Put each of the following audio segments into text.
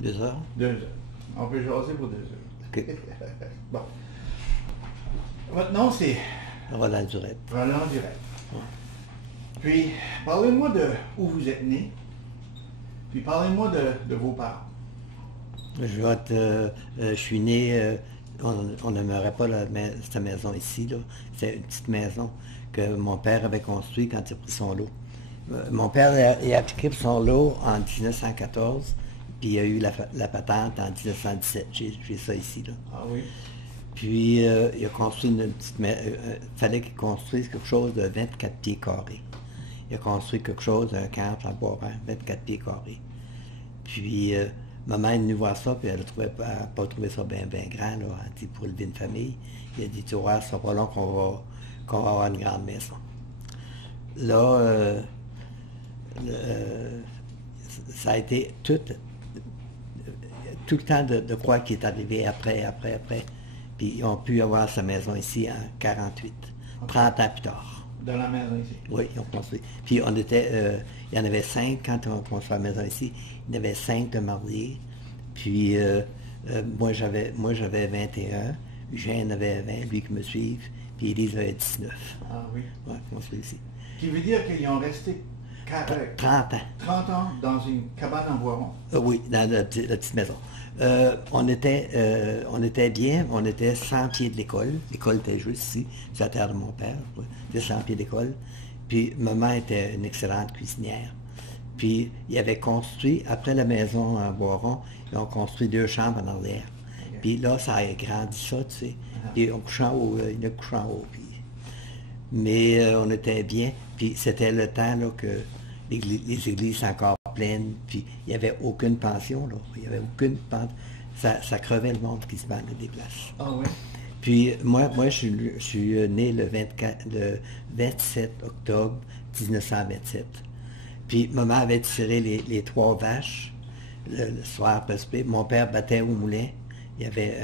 2 heures? 2 heures. On peut jaser pour 2 heures. OK. Bon. Votre nom, c'est Roland Durette. Roland Durette. Ouais. Puis, parlez-moi de où vous êtes né. Puis, parlez-moi de vos parents. Je suis né, on n'aimerait pas cette maison ici, là. C'est une petite maison que mon père avait construite quand il a pris son lot. Mon père il a appliqué pour son lot en 1914, puis il a eu la patente en 1917. J'ai ça ici, là. Ah oui? Puis il a construit une petite maison. Il fallait qu'il construise quelque chose de 24 pieds carrés. Il a construit quelque chose, un camp en bois vert, 24 pieds carrés. Puis maman est venue voir ça, puis elle n'a pas trouvé ça bien grand, là, dit, pour élever une famille. Il a dit, tu vois, ce sera pas long qu'on va avoir une grande maison. Là, ça a été tout le temps de quoi qui est arrivé après. Puis ils ont pu avoir sa maison ici en 48, 30 ans plus tard. Dans la maison ici? Oui, ils ont construit. Puis on était, il y en avait 5 quand on a construit la maison ici. Il y en avait 5 de mariés. Puis moi j'avais 21, Eugène avait 20, lui qui me suit, puis Élise avait 19. Ah oui? Oui, construit ici. Qui veut dire qu'ils ont resté 30 ans. 30 ans dans une cabane en bois rond? Oui, dans la petite maison. On était bien, on était 100 pieds de l'école. L'école était juste ici, sur la terre de mon père. Oui. C'était 100 pieds d'école. Puis maman était une excellente cuisinière. Puis ils avaient construit, après la maison en bois rond, ils ont construit 2 chambres en arrière. Okay. Puis là, ça a grandi ça, tu sais. Puis on couchait en haut, il y a couché en haut. Puis... Mais on était bien. Puis c'était le temps là, que les églises sont encore pleines, puis il n'y avait aucune pension, là. Il n'y avait aucune pension. Ça crevait le monde qui se battait des places. Ah oui? Puis moi je suis né le 27 octobre 1927. Puis maman avait tiré les 3 vaches le soir, parce que mon père battait au moulin. Il y avait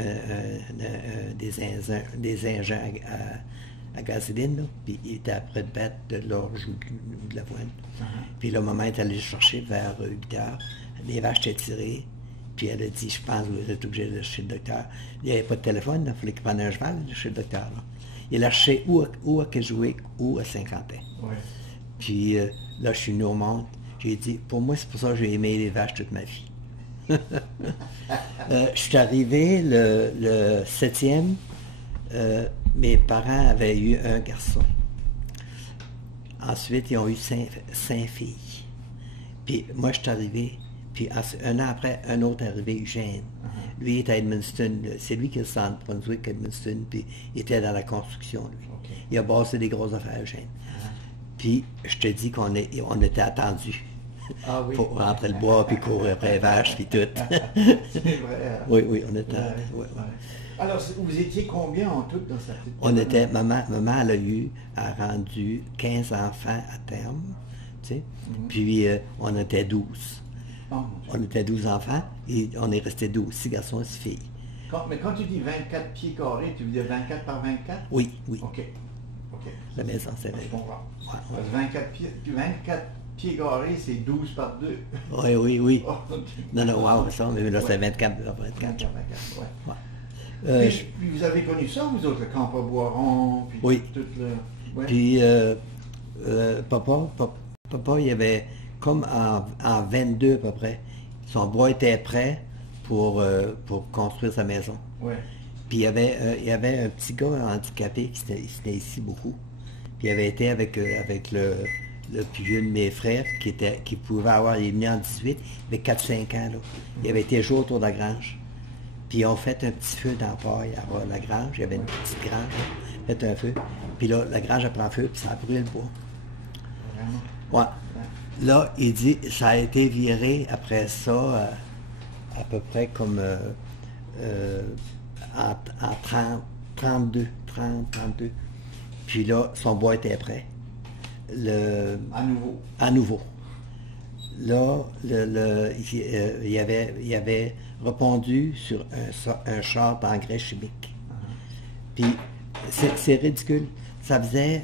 des engins à gasoline, là, puis il était après de battre de l'orge ou de l'avoine. Puis là, maman est allée chercher vers 8 heures. Les vaches étaient tirées, puis elle a dit, je pense que vous êtes obligé de chercher le docteur. Il n'y avait pas de téléphone, il fallait qu'il prenne un cheval chez le docteur. Là. Il l'a cherché ou à Kedgewick ou à Saint-Quentin. Ouais. Puis là, je suis venu au monde. J'ai dit, pour moi, c'est pour ça que j'ai aimé les vaches toute ma vie. Je suis arrivé le 7e. Mes parents avaient eu un garçon. Ensuite, ils ont eu 5 filles. Puis moi, je suis arrivé. Puis un an après, un autre est arrivé, Eugène. Lui, il était à Edmundston. C'est lui qui est au centre Brunswick, Edmundston. Puis il était dans la construction, lui. Okay. Il a bossé des grosses affaires, Eugène. Puis je te dis qu'on était attendus. Ah oui? Pour rentrer le bois, puis courir après les vaches, puis tout. C'est vrai. Hein? Oui, on était... Ouais, ouais. Alors, vous étiez combien en tout dans cette petite On était... Maman, elle a rendu 15 enfants à terme, tu sais. Puis on était 12. Oh, on était 12 enfants, et on est resté 12, 6 garçons et 6 filles. Mais quand tu dis 24 pieds carrés, tu veux dire 24 par 24? Oui. OK. La maison, c'est vrai. Je comprends. Ouais. 24 pieds carrés, c'est 12 par 2. Oui. Oh, Non, wow, ça, mais là, c'est 24 par 24. Ouais. Puis vous avez connu ça, vous autres, le camp à Boiron, puis oui. Tout le... Ouais. Puis papa, il avait, comme en 22 à peu près, son bois était prêt pour construire sa maison. Ouais. Puis il y avait un petit gars handicapé qui était ici beaucoup. Puis il avait été avec le plus vieux de mes frères, qui pouvait avoir, il est venu en 18, il avait 4-5 ans, là. Il avait été joué autour de la grange. Puis ils ont fait un petit feu dans la paille à la grange. Il y avait une petite grange, là. Fait un feu. Puis là, la grange a pris feu, puis ça a brûlé le bois. Vraiment? Ouais. Là, il dit, ça a été viré après ça, à peu près comme en 32. Puis là, son bois était prêt. À nouveau. Là, il avait répondu sur un char d'engrais chimique. Puis, c'est ridicule. Ça faisait,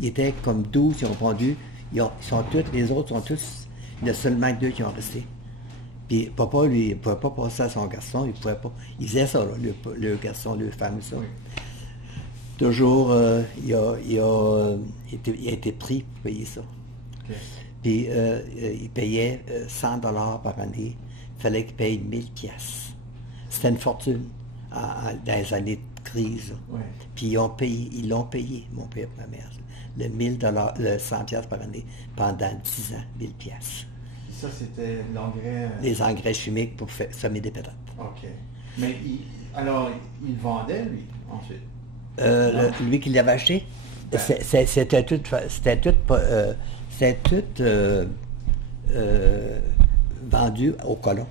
il était comme 12, ils ont répondu. Les autres sont tous, il y en a seulement 2 qui ont resté. Puis papa, lui, il ne pouvait pas passer à son garçon, il pouvait pas. Il faisait ça, là, le garçon, le femme, ça. Oui. Toujours, il a été pris pour payer ça. OK. Puis il payait 100 $ par année. Il fallait qu'il paye 1000 pièces. C'était une fortune dans les années de crise. Là. Oui. Puis ils l'ont payé, mon père et ma mère, le 1000 $, le 100 pièces par année pendant 10 ans, 1000 pièces. Puis ça, c'était l'engrais... Les engrais chimiques pour semer des patates. OK. Mais alors, il vendait, lui, ensuite? Lui qui l'avait acheté, Ben. c'était tout vendu aux colons.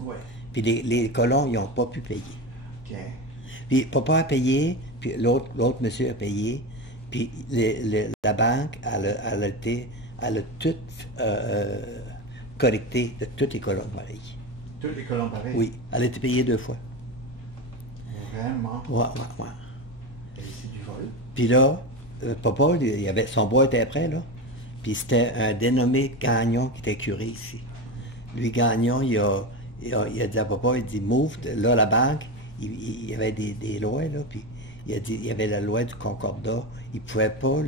Oui. Puis les colons, ils n'ont pas pu payer. OK. Puis papa a payé, puis l'autre monsieur a payé, puis la banque, elle a tout collecté de tous les colons pareils. Tous les colons pareils? Oui, elle a été payée 2 fois. Vraiment? Ouais. Et c'est du vol? Puis là, papa, son bois était prêt, là. Puis c'était un dénommé Gagnon qui était curé ici. Lui, Gagnon, il a dit à papa, il dit, move, là, la banque, il y avait des lois, là, puis il a dit, il y avait la loi du Concordat, il pouvait pas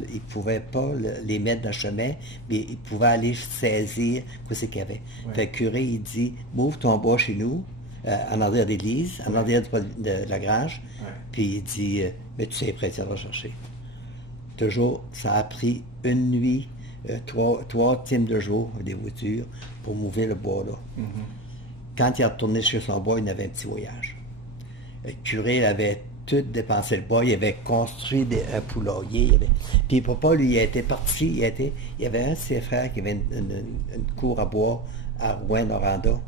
les mettre dans le chemin, mais il pouvait aller saisir qu'est-ce qu'il y avait. Ouais. Fait que le curé, il dit, move ton bois chez nous, en arrière d'église, en arrière de la grange, Ouais. puis il dit, mais tu sais, prêt, tu vas chercher. Toujours, ça a pris une nuit, 3 teams de jour, des voitures, pour mouver le bois là. Mhm. Quand il est retourné chez son bois, il avait un petit voyage. Le curé avait tout dépensé le bois, il avait construit un poulailler. Puis papa, lui, il était parti, il y avait un de ses frères qui avait une cour à bois à Rouen-Noranda.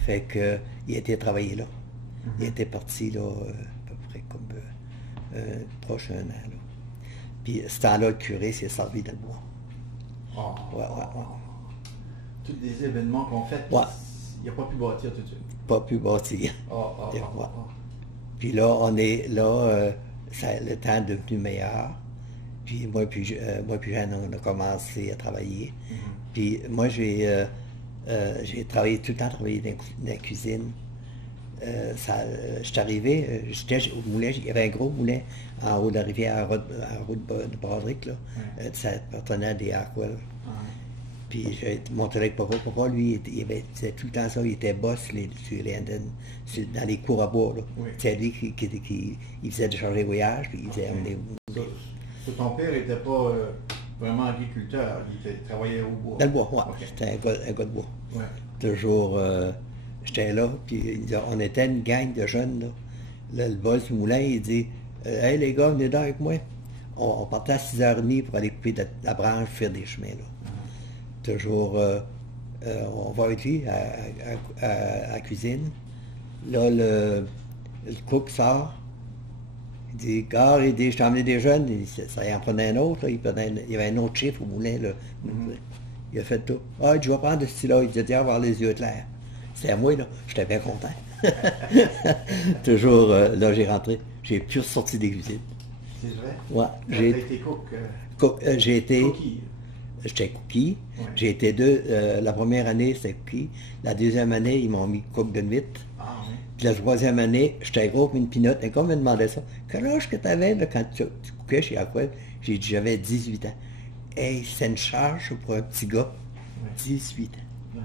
Fait que il était travaillé là. Il était parti là, à peu près comme proche d'un an. Là. Puis ce temps-là, le curé s'est servi dans le bois. Oh. Ouais. Tous des événements qu'on fait, Ouais. il n'a pas pu bâtir tout de suite. Pas pu bâtir. Ouais. Puis là, on est là, le temps est devenu meilleur. Puis moi puis Jeanne, on a commencé à travailler. Mhm. Puis moi, j'ai travaillé tout le temps travaillé dans la cuisine. Je suis arrivé, j'étais au moulin, il y avait un gros moulin en haut de la rivière, à route de Broderick, là. Ouais. Ça appartenait à des Harkwell. Ouais. Puis j'ai monté avec papa. Papa, lui, il faisait tout le temps ça. Il était boss sur les antennes, dans les cours à bois. Là. Oui. C'est lui qui il faisait de charger voyage, puis il disait Ton père n'était pas vraiment agriculteur, il travaillait au bois. dans le bois, ouais. OK. C'était un gars de bois. Ouais. Toujours, j'étais là, puis on était une gang de jeunes. Là, le boss du moulin, il dit hey les gars, venez là avec moi. On partait à 6h30 pour aller couper la branche, faire des chemins. Là. Toujours, on va avec lui à la cuisine. Là, le cook sort. Il dit, gars, il dit, je t'ai emmené des jeunes. Ça y en prenait un autre. Là. Il y avait un autre chiffre au moulin. Là. Il a fait tout. Ah, je vais prendre ce style-là. Il dit, avoir les yeux clairs. C'est à moi, là. J'étais bien content. Toujours, là, j'ai rentré. J'ai plus ressorti des cuisines. C'est vrai? Ouais. J'ai été cook. J'ai été... Cookie. J'étais cookie. Ouais. J'ai été la première année, c'était cookie. La deuxième année, ils m'ont mis cook de nuit. Ah oui. Puis la troisième année, j'étais gros comme une pinotte. Et comme il me demandait ça, quel âge que tu avais là, quand tu cookais chez Aquel? J'ai dit, j'avais 18 ans. Hey, c'est une charge pour un petit gars. Ouais. 18 ans. Ouais.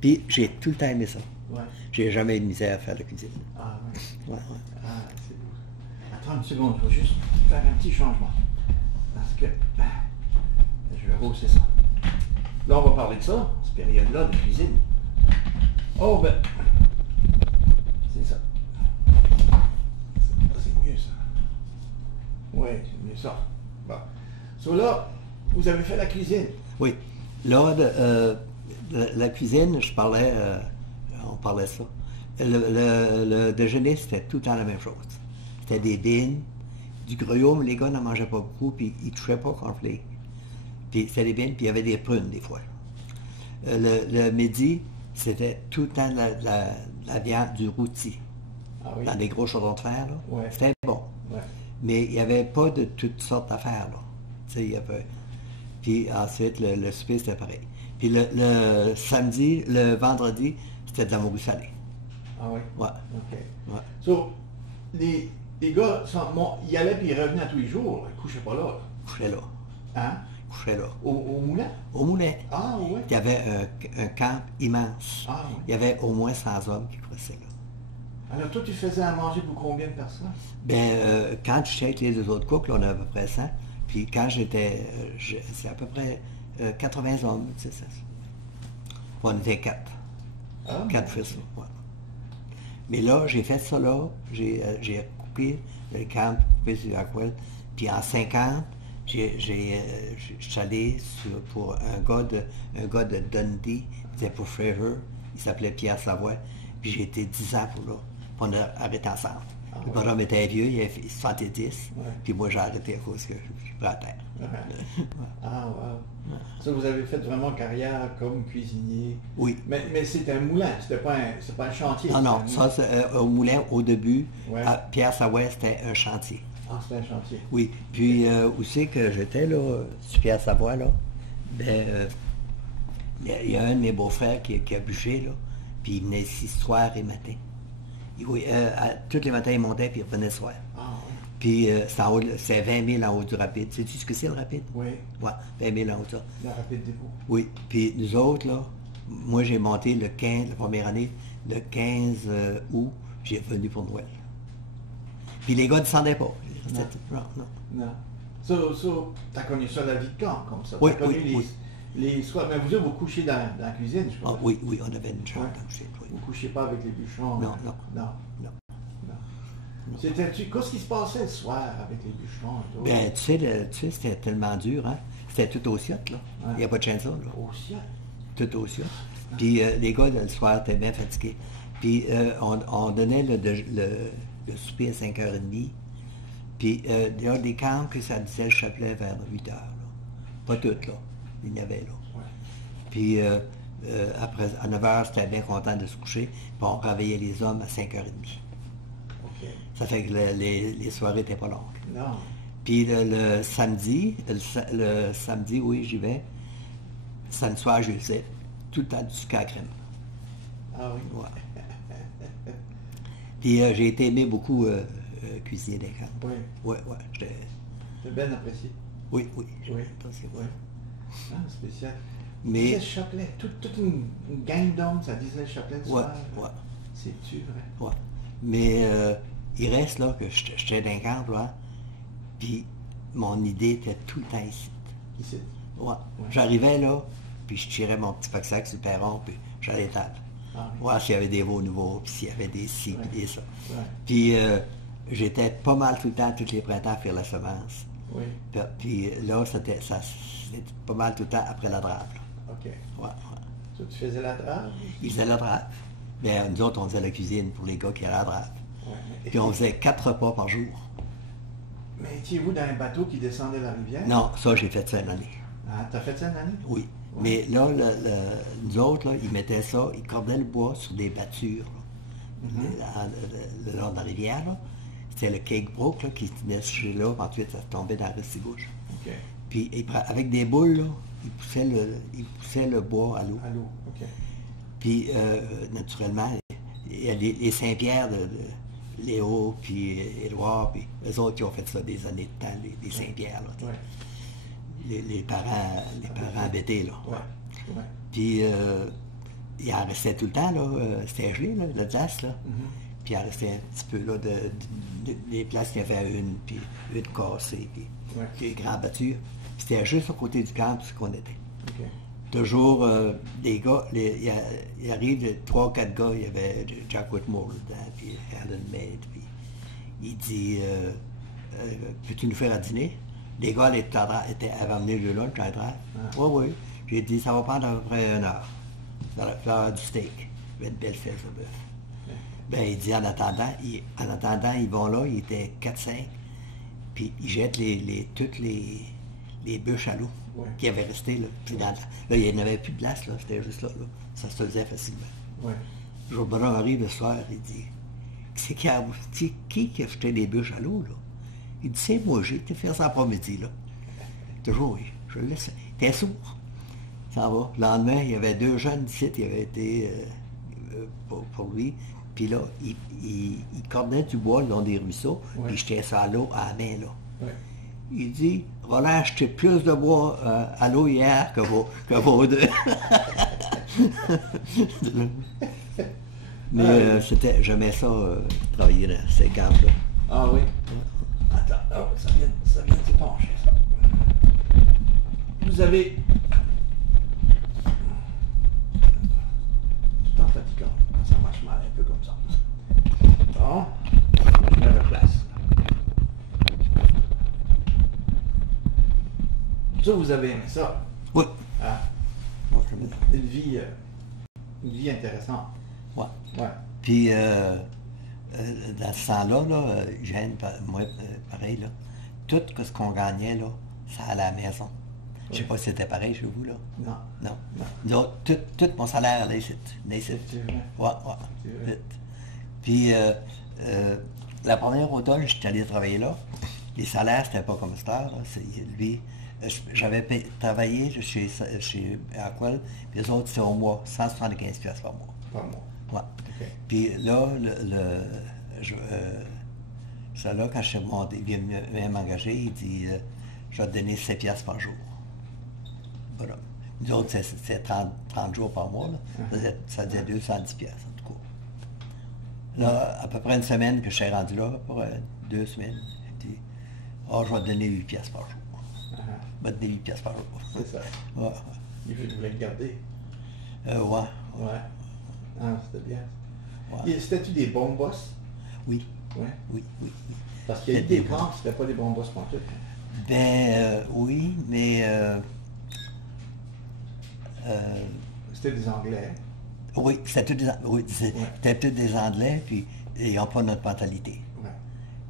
Puis j'ai tout le temps aimé ça. Ouais. J'ai jamais eu de misère à faire la cuisine. Ah oui. Ouais. Ah, c'est beau. Attends une seconde, il faut juste faire un petit changement. Parce que je vais rehausser ça. Là, on va parler de ça, cette période-là de cuisine. Oh, ben, c'est ça. C'est mieux ça. Oui, c'est mieux ça. Bon. So là, vous avez fait la cuisine. Oui. Là, la cuisine, on parlait ça. Le déjeuner, c'était tout le temps la même chose. C'était des bines, du gruyot, mais les gars n'en mangeaient pas beaucoup, puis ils ne touchaient pas au cornflake. Puis c'était des bines, puis il y avait des prunes des fois. Le midi, c'était tout le temps la viande du rôti. Ah oui? Dans des gros chaudrons de fer, là. Ouais. C'était bon. Ouais. Mais il n'y avait pas de toutes sortes d'affaires, là. Tu sais, il y avait... Puis ensuite, le souper, c'était pareil. Puis le samedi, le vendredi, C'était de la morue salée. Ah oui? Ouais. OK. Ouais. So, les gars, ils allaient puis ils revenaient à tous les jours. Ils ne couchaient pas là. Couchait là. Hein? Couchait là. Au moulin? Au moulin. Ah oui? Il y avait un camp immense. Ah oui. Il y avait au moins 100 hommes qui couchaient là. Alors toi, tu faisais à manger pour combien de personnes? Ben, quand j'étais avec les deux autres couples, on avait à peu près 100. Puis quand j'étais, c'est à peu près 80 hommes, c'est ça. On était 4. Ah, 4 fils, ouais. Mais là, j'ai fait ça là, j'ai coupé le camp, coupé sur Rockwell. Puis en 50, je suis allé pour un gars de Dundee, il était pour Fraser, il s'appelait Pierre Savoie. Puis j'ai été 10 ans pour là. Puis on a arrêté ensemble. Ah, le bonhomme était vieux, il avait 70, puis moi j'ai arrêté à cause que je suis pris à terre. Ah, wow. Ça, vous avez fait vraiment carrière comme cuisinier. Oui. Mais c'était un moulin, c'était pas un chantier. Non, ça, au moulin, au début, Ouais. à Pierre Savoie, c'était un chantier. Ah, c'était un chantier. Oui. Puis, où c'est que j'étais, là, sur Pierre Savoie, là, ben, il y a un de mes beaux-frères qui a bûché, là, puis il venait ici soir et matin. Oui, tous les matins, il montait, puis il revenait soir. Ah, oui. Puis, c'est 20 000 en haut du rapide. Sais-tu ce que c'est, le rapide? Oui, Ouais, 20 000 en haut de ça. le rapide dépôt. Oui, puis nous autres, là, moi j'ai monté la première année, le 15 août, j'ai revenu pour Noël. Puis les gars ne descendaient pas. Non. Non. T'as connu ça la vie de camp, comme ça. Oui, T'as connu oui. les soirs. Mais vous couchez dans la cuisine, je crois. Ah, oui, on avait une chambre Ouais. dans le chien, oui. Vous couchez pas avec les bûcherons. Non, hein? non. Non. Non. Qu'est-ce qui se passait le soir avec les bûcherons et tout? Ben, tu sais, c'était tellement dur, hein. C'était tout au ciotte, là. Ouais. Il n'y a pas de chaîne ça, là. Au ciel. Tout au ciotte. Puis les gars, le soir, étaient bien fatigués. Puis on donnait le souper à 5h30. Puis il y a des camps que ça disait le chapelet vers 8h, là. Pas toutes, là. Il y en avait, là. Ouais. Puis après, à 9h, c'était bien content de se coucher. Puis on réveillait les hommes à 5h30. OK. Ça fait que les soirées n'étaient pas longues. Non. Puis le samedi, oui, j'y vais. Samedi soir, je le sais. Tout le temps du sucre à crème. Ah oui. Ouais. Puis j'ai été aimé beaucoup cuisiner des camps. Oui. Ouais. C'est bien apprécié. Oui. Oui. Parce que, Oui. Ah, spécial. Mais, disait chapelet. Toute une gang d'hommes, ça disait chapelet le soir. ouais. C'est-tu vrai? Ouais. Mais il reste là que j'étais dans un camp, là. Puis mon idée était tout le temps ici. Ici. Ouais. J'arrivais là, puis je tirais mon petit pack-sac sur le perron, puis j'allais table. Ah, oui. Voir s'il y avait des veaux nouveaux, puis s'il y avait des ci, puis des ça. Ouais. Puis j'étais pas mal tout le temps, tous les printemps, à faire la semence. Oui. Puis là, c'était pas mal tout le temps après la drave. Là. OK. Ouais. Ça, tu faisais la drave? Ils faisaient la drave. Bien, nous autres, on faisait la cuisine pour les gars qui allaient à la drave. Ouais. Puis on faisait 4 repas par jour. Mais étiez-vous dans un bateau qui descendait la rivière? Non, ça, j'ai fait ça une année. Ah, t'as fait ça une année? Oui. Ouais. Mais là, nous autres, là, ils mettaient ça, ils cordaient le bois sur des battures, là, le long de la rivière. Là. C'était le cake broke là, qui tenait ce là, puis ensuite ça tombait dans la restigouche. OK. Puis avec des boules, là, ils poussaient le bois à l'eau. À l'eau, OK. Puis naturellement, il y a les Saint-Pierre de Léo, puis Édouard, puis eux autres qui ont fait ça des années de temps, les Saint-Pierre, là, tu sais. Ouais. Les parents embêtés, là. Ouais. Puis il en restait tout le temps, là, c'était gelé, là, le glace, là. Mm-hmm. Puis il en restait un petit peu, là, des places qui avaient une, puis une cassée, puis des grands battus. C'était juste à côté du camp, ce qu'on était. OK. Toujours des gars, il arrive 3-4 gars, il y avait Jack Whitmore dedans, puis Alan Maid, puis il dit peux-tu nous faire à dîner? Les gars avaient amené le lunch à drive. Oui. J'ai dit ça va prendre à peu près 1 heure. Ça va faire du steak. Il y avait une belle fesse de bœuf. Ben, il dit en attendant, ils vont là, il était 4-5, puis ils jettent toutes les bûches à l'eau qui avaient resté là. Puis là, il n'y en avait plus de glace, là, c'était juste là, là. Ça se faisait facilement. Ouais. Le jour bonhomme arrive le soir, il dit qui a jeté des bûches à l'eau, là? Il dit c'est moi, j'ai été faire ça après-midi, là. Toujours, oui, je le laisse. T'es sourd. Ça va. Le lendemain, il y avait 2 jeunes ici, ils avaient été pour lui. Puis là, il cordait du bois le long des ruisseaux, puis il jetait ça à l'eau à la main, là. Ouais. Il dit, Roland, a acheté plus de bois à l'eau hier que vos deux. Mais j'aimais ça, travailler dans ces gammes-là. Ah oui? Attends, oh, ça vient de s'épancher, ça. Vous avez... Tout en fatigant, ça marche mal, un peu comme ça. Bon, je me replace. Ça, vous avez aimé ça? Oui. Ah, Moi, j'aimais ça. une vie intéressante. Ouais. Ouais. Puis, dans ce temps-là, là, Eugène, moi, pareil, là, tout ce qu'on gagnait, là, ça allait à la maison. Je sais pas si c'était pareil chez vous, là. Non. Non. Non. Nous autres, tout mon salaire allait ici. C'est vrai. Ouais. C'est vrai. Vite. Puis, la première automne, j'étais allé travailler là. Les salaires, c'était pas comme ça. Lui, j'avais travaillé chez Aquel, puis les autres, c'était au mois, 175 pièces par mois. Par mois. Ouais. OK. Puis là, ça là, quand je suis monté, il vient m'engager, il dit je vais te donner 7 piastres par jour. Voilà. Nous autres, c'est 30 jours par mois, là. Ça faisait 210 piastres, en tout cas. Là, à peu près une semaine que je suis rendu là, pour 2 semaines, il dit je vais te donner 8 piastres par jour. Je vais te donner 8 piastres par jour. C'est ça. Ouais. Il voulait le garder. Ouais. Ouais. Ah, c'était bien. Ouais. C'était-tu des bons boss? Oui. Ouais. Oui. Parce qu'il y a eu des camps, c'était pas des bons boss pour tout. Ben oui, mais C'était des Anglais. oui, c'était tous des Anglais, puis ils n'ont pas notre mentalité. Ouais.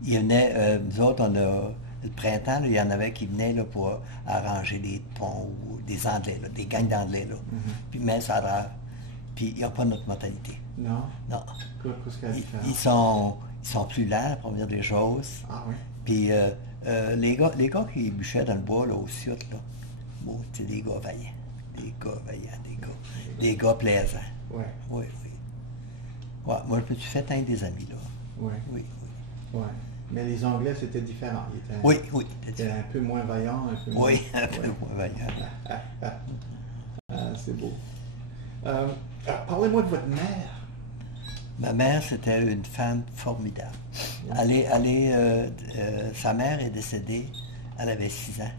Ils venaient, nous autres, le printemps, là, il y en avait qui venaient là, pour arranger des ponts, ou des Anglais, là, des gangs d'Anglais, là. Puis mais ça a puis ils n'ont pas notre mentalité. Non? Non. Qu'est-ce qu'il y a à faire? Ils sont plus lents, pour dire des choses. Ah oui? Puis les gars qui bûchaient dans le bois, là, au sud, là, bon, c'est des gars vaillants. Des gars plaisants. Ouais. Oui. Ouais, moi, je me suis fait un des amis, là. Ouais. Oui. Ouais. Mais les Anglais, c'était différent. Ils étaient, Oui. ils étaient un peu moins vaillants. Un peu moins... Oui, un peu moins vaillants. Ah, c'est beau. Alors, parlez-moi de votre mère. Ma mère, c'était une femme formidable. Sa mère est décédée, elle avait 6 ans.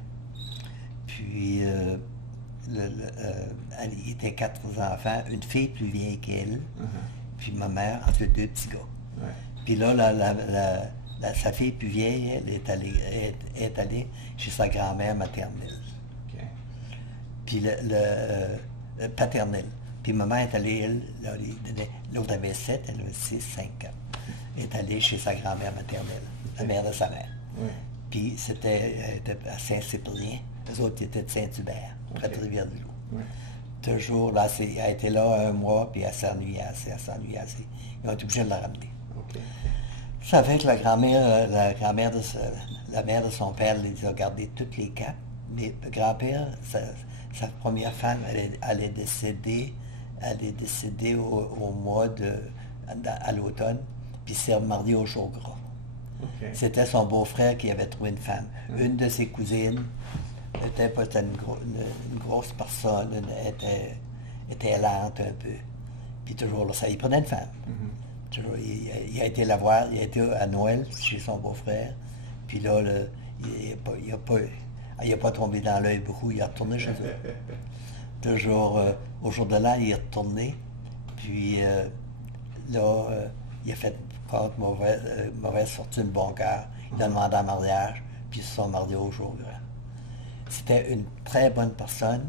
Puis, il était 4 enfants, une fille plus vieille qu'elle, puis ma mère, entre 2 petits gars. Ouais. Puis là, sa fille plus vieille, elle est allée chez sa grand-mère maternelle. OK. Puis paternelle. Puis maman est allée, elle, l'autre avait 7, elle avait 6, 5 ans. Elle est allée chez sa grand-mère maternelle, la mère de sa mère. Ouais. Puis elle était à Saint-Cyprien, les autres étaient de Saint-Hubert, près de Rivière-du-Loup. Ouais. Toujours, là, elle a été là 1 mois, puis elle s'ennuyait assez. Ils ont été obligés de la ramener. OK. Ça fait que la mère de son père les a gardés toutes les 4. Mais le grand-père, sa première femme, elle est décédée au mois à l'automne, puis s'est remariée au jour gras. OK. C'était son beau-frère qui avait trouvé une femme. Une de ses cousines était peut-être une grosse personne, était lente un peu. Puis toujours là, ça, il prenait une femme. Toujours, il a été la voir, il a été à Noël chez son beau-frère. Puis là, il n'a pas tombé dans l'œil beaucoup, il est retourné chez eux. Toujours, au jour de l'an, il est retourné. Puis là, il a fait contre mauvaise fortune, bon cœur. Il a demandé en mariage, puis ils se sont mariés au jour grand. C'était une très bonne personne,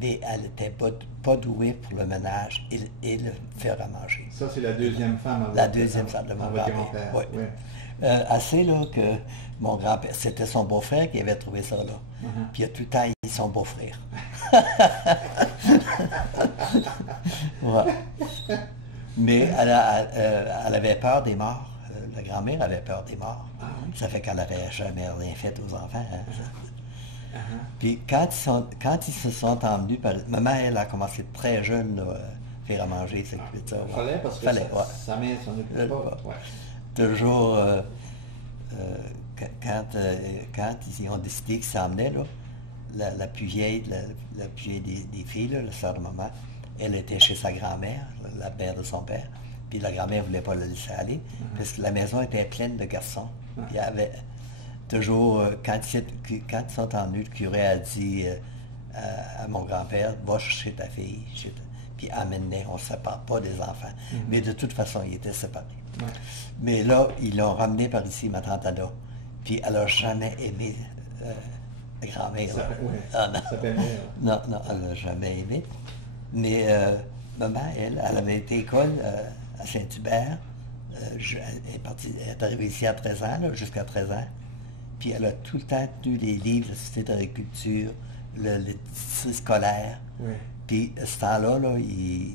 mais elle n'était pas douée pour le ménage et le faire à manger. Ça, c'est la deuxième femme. La deuxième femme de mon grand-père. Oui. Assez là que mon grand-père, c'était son beau-frère qui avait trouvé ça là. Puis il a tout le temps eu son beau-frère. Ouais. Mais elle avait peur des morts. La grand-mère avait peur des morts. Ça fait qu'elle n'aurait jamais rien fait aux enfants. Puis quand ils se sont emmenés, maman, elle a commencé très jeune là, faire à manger, s'occuper de ça. Ouais. Fallait parce que Fallait, sa mère s'en occupait pas. Ouais. Toujours, quand ils ont décidé qu'ils s'en venaient, là, la plus vieille, la plus vieille des filles, là, la sœur de maman, elle était chez sa grand-mère, la mère de son père. Puis la grand-mère ne voulait pas la laisser aller, parce que la maison était pleine de garçons. Puis il y avait toujours, quand ils sont en venus, le curé a dit à mon grand-père, va chercher ta fille, puis amène-les, on ne se sépare pas des enfants. Mais de toute façon, ils étaient séparés. Mais là, ils l'ont ramené par ici, ma tante Ada, puis elle n'a jamais aimé la grand-mère. Non, elle n'a jamais aimé. Mais maman, elle avait été à l'école à Saint-Hubert. Elle est arrivée ici à 13 ans, jusqu'à 13 ans. Puis elle a tout le temps tenu les livres, le Société d'agriculture, le district scolaire. Puis à ce temps-là, il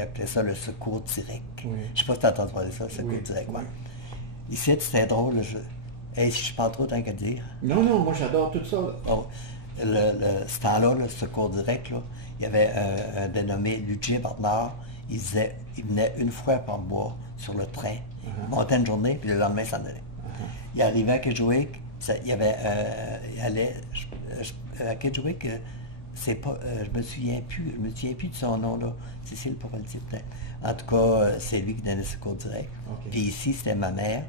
appelait ça le secours direct. Je ne sais pas si tu as entendu parler de ça, le secours direct. Ici, c'était drôle. Si je parle trop, tant qu'à dire. Non, moi j'adore tout ça. Oh, ce temps-là, le secours direct, là, il y avait un dénommé Ludger Bernard. Il venait une fois par mois sur le train. Il montait une journée, puis le lendemain, il s'en allait. Il arrivait à Kedgewick, il allait à Kedgewick, je me souviens plus de son nom, là. Cécile, pour le dire peut-être. En tout cas, c'est lui qui donnait le secours direct. Puis ici, c'était ma mère.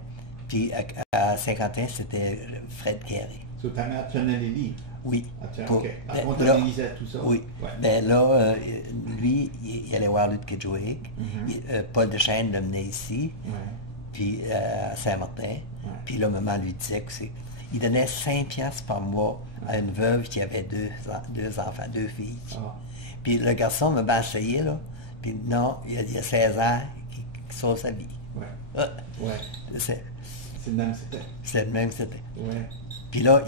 Puis à Saint-Quentin, c'était Fred Carré. Donc ta mère tenait les livres? Oui. Elle comptabilisait tout ça? Oui. Ben là, lui, il allait voir lui de Kedgewick. Paul Deschênes le menait ici, puis à Saint-Martin. Puis là, maman lui disait que il donnait 5 piastres par mois à une veuve qui avait deux enfants, 2 filles. Puis le garçon m'a bien essayé, là. Puis non, il a 16 ans qui sauve sa vie. C'est le même c'était. C'est le même c'était. Puis là,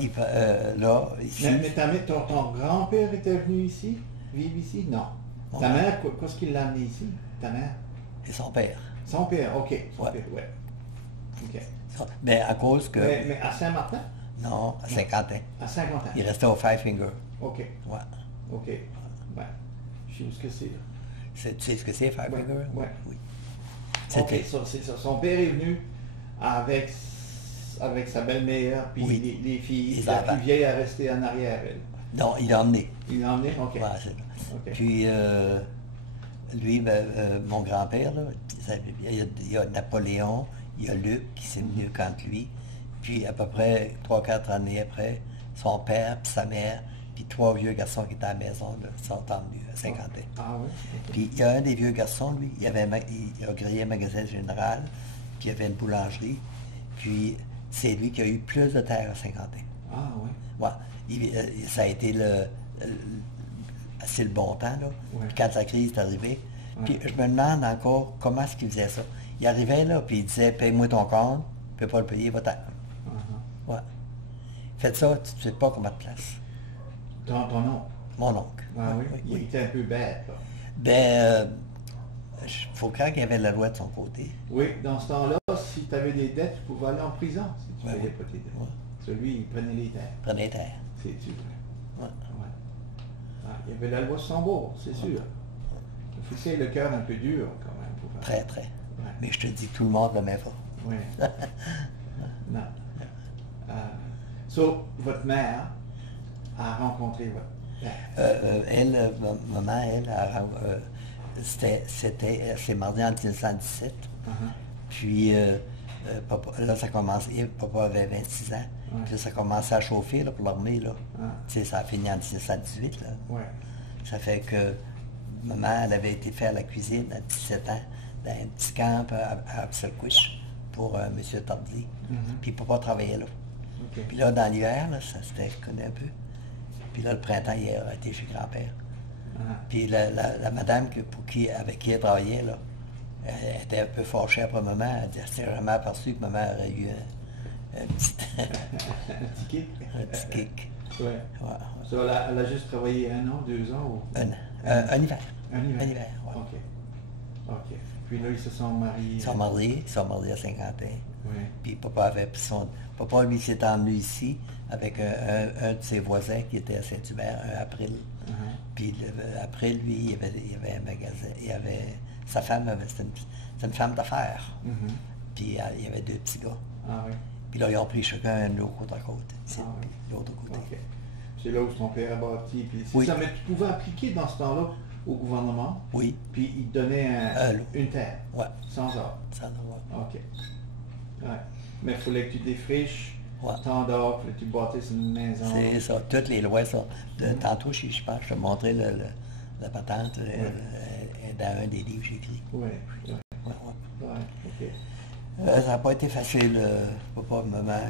ici... Mais ton grand-père était venu ici? Vivre ici? Non. Ta mère, qu'est-ce qu'il l'a amené ici? Ta mère? Et son père. Son père, OK. Son père, OK. Mais à cause que... Mais à Saint-Martin? Non, à Saint-Quentin. À Saint-Quentin? Il restait au Five Finger. OK. OK. Je sais où ce que c'est, là. Tu sais ce que c'est, Five Finger? Oui. OK, c'est ça. Son père est venu avec sa belle-mère, puis les filles. La plus vieille est restée en arrière, elle. Non, il l'a emmené. Il l'a emmené? OK. Puis, lui, mon grand-père, là, il y a Napoléon, il y a Luc qui s'est venu quand lui. Puis, à peu près 3-4 années après, son père, puis sa mère, puis 3 vieux garçons qui étaient à la maison, là, sont emmenés à Saint-Quentin. Puis, il y a un des vieux garçons, lui, il a créé un magasin général, puis il y avait une boulangerie. Puis, c'est lui qui a eu plus de terre à Saint-Quentin. Ça a été assez le bon temps, là. Puis quand la crise est arrivée. Puis je me demande encore comment est-ce qu'il faisait ça. Il arrivait, là, puis il disait, paye-moi ton compte, tu ne peux pas le payer, va-t'en. Faites ça, tu ne sais pas comment te place. Ton oncle? Mon oncle. Il était un peu bête, là. Ben, il faut croire qu'il y avait la loi de son côté. Oui, dans ce temps-là, si tu avais des dettes, tu pouvais aller en prison si tu ne payais pas tes dettes. Celui, il prenait les terres. Prenait les terres. C'est sûr. Il y avait la loi Sambour, c'est sûr. Il faut que le cœur un peu dur, quand même. Pour faire. Très. Mais je te dis, tout le monde le met pas. Oui. Non. Votre mère a rencontré votre père? Maman, c'est mardi en 1917. Puis, là, ça commençait, papa avait 26 ans. Puis ça commençait à chauffer là, pour l'armée. Ça a fini en 1918. Là. Ça fait que maman, elle avait été faire la cuisine à 17 ans dans un petit camp à Absalquish pour M. Tardy. Puis papa travaillait là. Puis là, dans l'hiver, ça s'était connu un peu. Puis là, le printemps, il a été chez grand-père. Puis la madame avec qui elle travaillait, là, elle était un peu fâchée après maman. Elle s'était jamais aperçue que maman aurait eu un petit... un petit kick? Un petit kick. Elle a juste travaillé 1 an, 2 ans? Ou... Un hiver. Un hiver? OK. Puis là, ils se sont mariés? Ils sont mariés à Saint-Quentin. Puis papa avait pris Papa, lui, s'est emmené ici avec un de ses voisins qui était à Saint-Hubert, un April. Puis après lui, il y avait un magasin. Sa femme, c'était une femme d'affaires. Mhm. Puis il y avait 2 petits gars. Ah oui. Puis là, ils ont pris chacun un autre côte à côte. Ah oui. L'autre côté. OK. C'est là où ton père a bâti. Puis c'est Oui. ça, mais tu pouvais appliquer dans ce temps-là au gouvernement, Oui, puis il te donnait une terre, ouais, sans ordre. ça en va. OK. Ouais. Mais il fallait que tu défriches, Ouais. tant d'or, il fallait que tu bâtisses une maison. C'est ça. Toutes les lois sont. Tantôt, je pense, je te montrais la patente dans un des livres que j'ai écrit. Oui. Ouais, ouais. Ouais. OK. Ça n'a pas été facile. Papa et maman,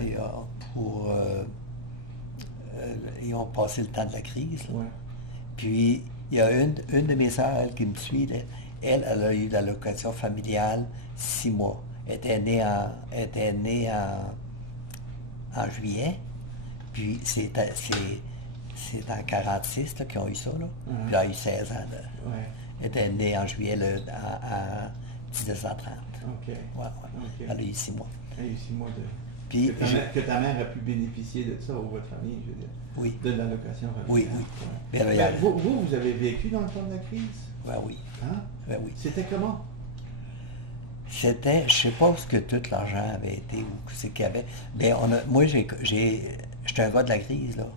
ils ont passé le temps de la crise. Là. Ouais. Puis, il y a une de mes sœurs, elle, qui me suit. Là, elle a eu l'allocation familiale 6 mois. Elle était née en juillet. Puis, c'est en 46 là, qu'ils ont eu ça. Là. Puis, elle a eu 16 ans. Là. Ouais. Elle était née en juillet en 1930. OK. Ouais. OK. Elle a eu 6 mois. Il y a eu 6 mois de... Puis, que ta mère a pu bénéficier de ça, ou votre famille, je veux dire. Oui. De l'allocation familiale. Oui, oui. Ouais. Mais Mais vous avez vécu dans le temps de la crise? Ouais, oui. Hein? Ouais, oui. C'était comment? C'était, je sais pas ce que tout l'argent avait été ou ce qu'il y avait. Bien, moi, j'étais un gars de la crise, là.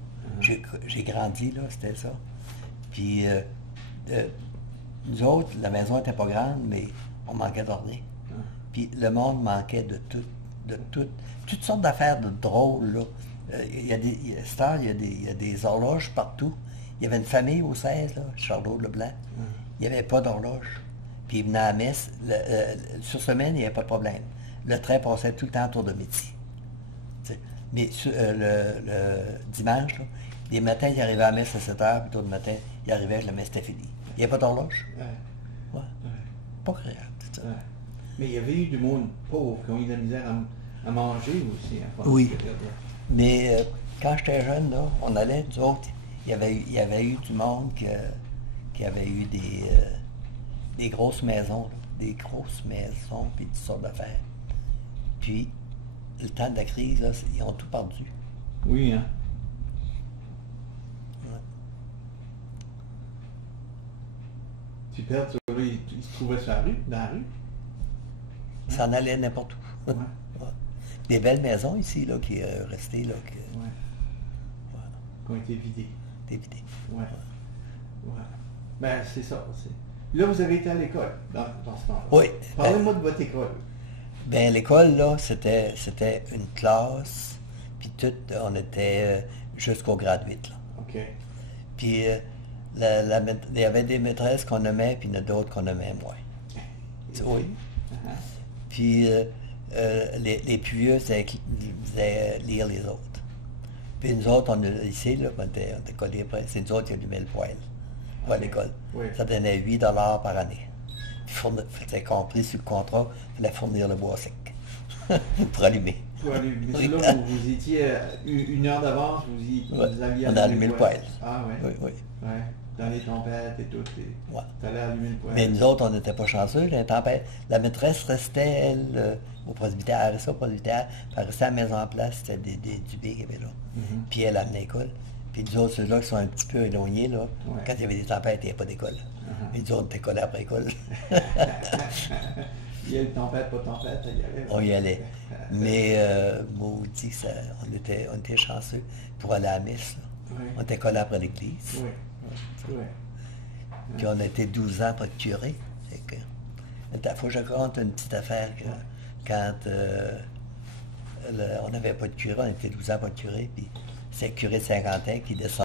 J'ai grandi, là, c'était ça. Puis, nous autres, la maison était pas grande, mais on manquait d'orner. Puis, le monde manquait de toutes sortes d'affaires de drôles, là. Il y a des horloges partout. Il y avait une famille au 16, là, Charlot Leblanc. Il n'y avait pas d'horloge. Puis il venait à la messe. Sur semaine, il n'y avait pas de problème. Le train passait tout le temps autour de midi. T'sais. Mais le dimanche, là, les matins, il arrivait à la messe à 7 h, puis tout le matin, il arrivait, la messe était finie. Il n'y avait pas d'horloge. Ouais. Pas créable, tout ça. Ouais. Mais il y avait eu du monde pauvre qui ont eu de la misère à manger aussi. Oui. Mais quand j'étais jeune, là, on allait, nous autres, il y avait eu du monde qui avait eu des grosses maisons, là, des grosses maisons, puis toutes sortes d'affaires. Puis, le temps de la crise, là, ils ont tout perdu. Oui, hein? Ouais. Tu perds, il se trouvait sur la rue, dans la rue? Ça en allait n'importe où. Ouais. Ouais. Des belles maisons ici, là, qui sont restées, là, Ouais. ouais, Qui ont été vidées. des vidées. Ouais. Ouais. Ben, c'est ça. Là, vous avez été à l'école dans ce temps-là. Oui. Parlez-moi de votre école. Ben, l'école, là, c'était une classe, puis on était jusqu'au grade 8, là. OK. Puis, il y avait des maîtresses qu'on aimait, puis il y en a d'autres qu'on aimait moins. Oui. Uh-huh. Puis, les plus vieux faisaient lire les autres. Puis nous autres, ici, là, on était collés après, c'est nous autres qui allumaient le poêle pour à l'école. Oui. Ça donnait 8 $ par année. C'était compris sur le contrat, il fallait fournir le bois sec pour allumer. Pour allumer. Mais c'est là où vous étiez une heure d'avance, vous alliez on a allumé le poêle. Ah ouais. Oui, oui. Ouais. Dans les tempêtes et tout. Ouais. T'allais allumer le poêle. Mais nous autres, on n'était pas chanceux. Les tempêtes. La maîtresse restait, elle, au presbytère. Elle restait au presbytère. Puis elle restait à la maison en place. C'était du B qu'il y avait là. Puis elle amenait l'école. Puis nous autres, ceux-là qui sont un petit peu éloignés, là, quand il y avait des tempêtes, il n'y avait pas d'école. Et nous autres, on était collés après l'école. Il y a une tempête, pas de tempête, il y allait. On y allait. Mais, maudit, on était chanceux pour aller à la messe. Oui. On était collés après l'église. Oui. Oui. Puis on a été 12 ans pas de curé. Il faut que je raconte une petite affaire que quand on n'avait pas de curé, on était 12 ans pas de curé, puis c'est le curé de Saint-Quentin qui descend.